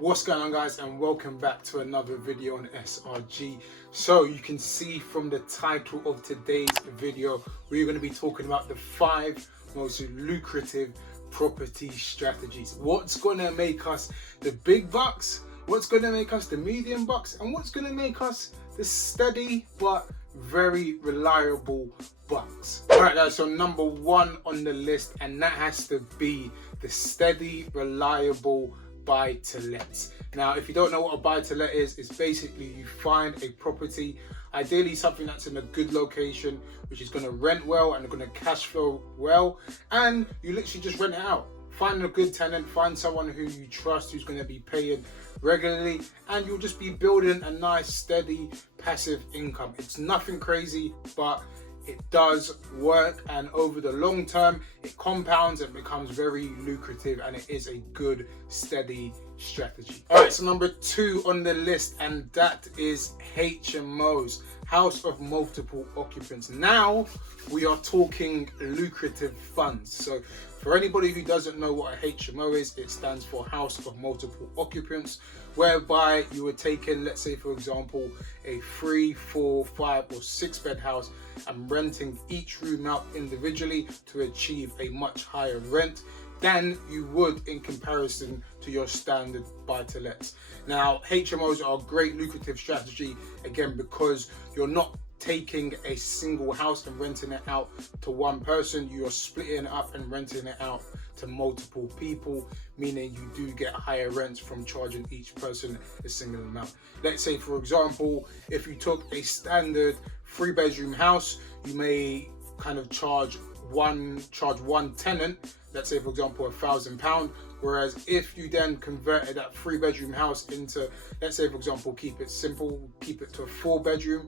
What's going on, guys, and welcome back to another video on SRG. So you can see from the title of today's video, we're going to be talking about the 5 most lucrative property strategies. What's going to make us the big bucks, what's going to make us the medium bucks, and what's going to make us the steady but very reliable bucks. Alright guys, so number 1 on the list, and that has to be the steady, reliable buy to let. Now, if you don't know what a buy to let is, it's basically you find a property, ideally something that's in a good location, which is going to rent well and going to cash flow well, and you literally just rent it out. Find a good tenant, find someone who you trust, who's going to be paying regularly, and you'll just be building a nice, steady, passive income. It's nothing crazy, but it does work, and over the long term it compounds and becomes very lucrative, and it is a good steady strategy. All right, so number 2 on the list, and that is HMOs, house of multiple occupants. Now we are talking lucrative funds. So for anybody who doesn't know what a HMO is, it stands for house of multiple occupants, whereby you would take in, let's say for example, a 3, 4, 5 or 6 bed house and renting each room out individually to achieve a much higher rent than you would in comparison to your standard buy-to-lets. Now, HMOs are a great lucrative strategy, again, because you're not taking a single house and renting it out to one person, you're splitting it up and renting it out to multiple people, meaning you do get higher rents from charging each person a single amount. Let's say for example, if you took a standard 3-bedroom house, you may kind of charge one tenant, let's say for example £1,000, whereas if you then converted that 3-bedroom house into, let's say for example, keep it simple, keep it to a 4-bedroom,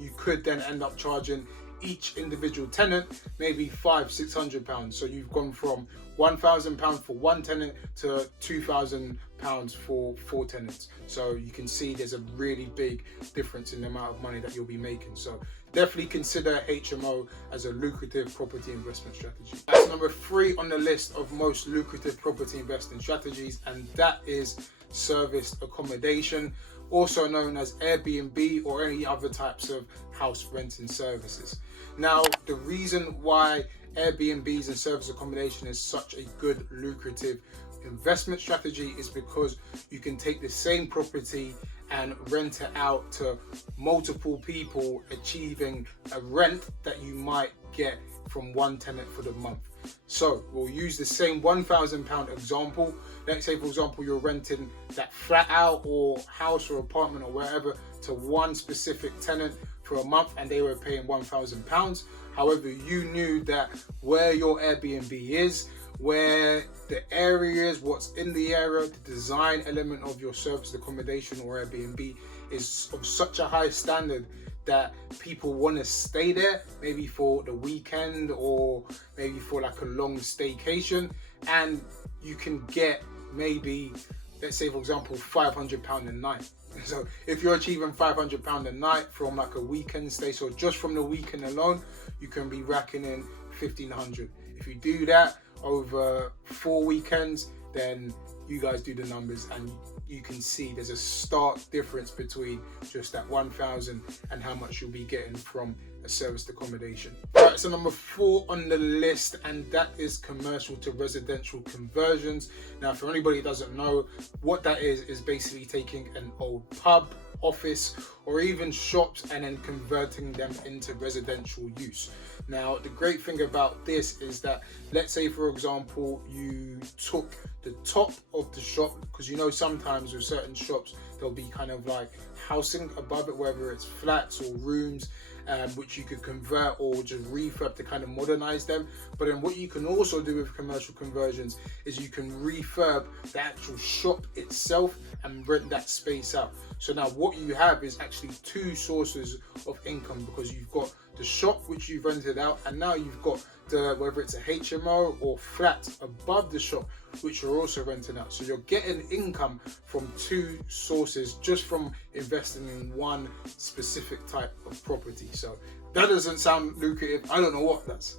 you could then end up charging each individual tenant maybe £500-600. So you've gone from £1,000 for one tenant to £2,000 for 4 tenants. So you can see there's a really big difference in the amount of money that you'll be making. So definitely consider HMO as a lucrative property investment strategy. That's number 3 on the list of most lucrative property investing strategies, and that is serviced accommodation, also known as Airbnb or any other types of house renting services. Now, the reason why Airbnbs and service accommodation is such a good lucrative investment strategy is because you can take the same property and rent it out to multiple people, achieving a rent that you might get from one tenant for the month. So we'll use the same £1,000 example. Let's say for example you're renting that flat out or house or apartment or wherever to one specific tenant for a month, and they were paying £1,000. However, you knew that where your Airbnb is, where the area is, what's in the area, the design element of your service accommodation or Airbnb is of such a high standard that people want to stay there, maybe for the weekend or maybe for like a long staycation, and you can get maybe, let's say for example, £500 a night. So if you're achieving £500 a night from like a weekend stay, so just from the weekend alone, you can be racking in £1,500. If you do that over 4 weekends, then you guys do the numbers and you can see there's a stark difference between just that 1,000 and how much you'll be getting from a serviced accommodation. Alright, so number 4 on the list, and that is commercial to residential conversions. Now, for anybody who doesn't know, what that is basically taking an old pub, office, or even shops and then converting them into residential use. Now, the great thing about this is that, let's say for example you took the top of the shop, because you know sometimes with certain shops there'll be kind of like housing above it, whether it's flats or rooms, which you could convert or just refurb to kind of modernize them. But then what you can also do with commercial conversions is you can refurb the actual shop itself and rent that space out. So now what you have is actually 2 sources of income, because you've got the shop which you've rented out, and now you've got the, whether it's a HMO or flat above the shop, which you're also renting out. So you're getting income from 2 sources just from investing in one specific type of property. So that doesn't sound lucrative. I don't know what does.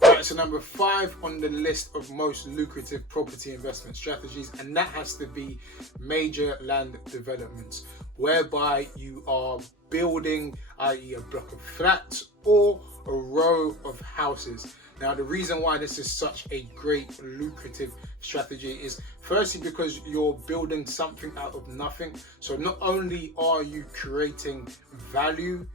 Right, Right, so number 5 on the list of most lucrative property investment strategies, and that has to be major land developments, whereby you are building, i.e. a block of flats or a row of houses. Now, the reason why this is such a great lucrative strategy is firstly because you're building something out of nothing. So not only are you creating value,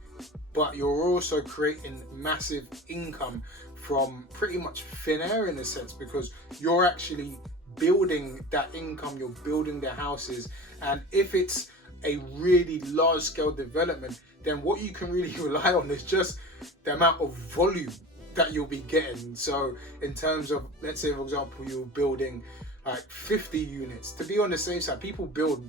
but you're also creating massive income from pretty much thin air in a sense, because you're actually building that income, you're building the houses. And if it's a really large scale development, then what you can really rely on is just the amount of volume that you'll be getting. So in terms of, let's say for example, you're building like 50 units, to be on the safe side, people build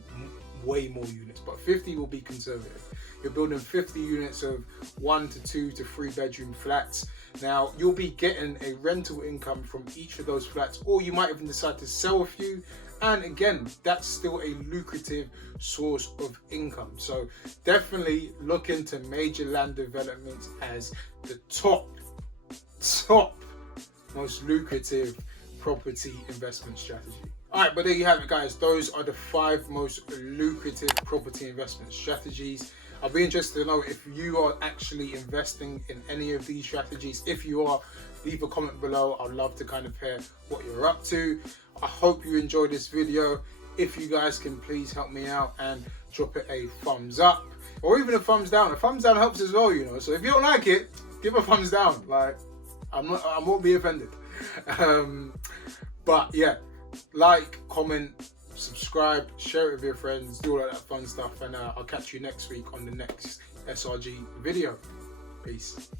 way more units, but 50 will be conservative. You're building 50 units of 1 to 2 to 3 bedroom flats. Now you'll be getting a rental income from each of those flats, or you might even decide to sell a few, and again, that's still a lucrative source of income. So definitely look into major land development as the top most lucrative property investment strategy. All right, but there you have it, guys. Those are the 5 most lucrative property investment strategies. I'll be interested to know if you are actually investing in any of these strategies. If you are, leave a comment below. I'd love to kind of hear what you're up to. I hope you enjoyed this video. If you guys can please help me out and drop it a thumbs up, or even a thumbs down. A thumbs down helps as well, you know. So if you don't like it, give a thumbs down. Like, I won't be offended. But yeah, like, comment, subscribe, share it with your friends, do all that fun stuff, and I'll catch you next week on the next SRG video. Peace.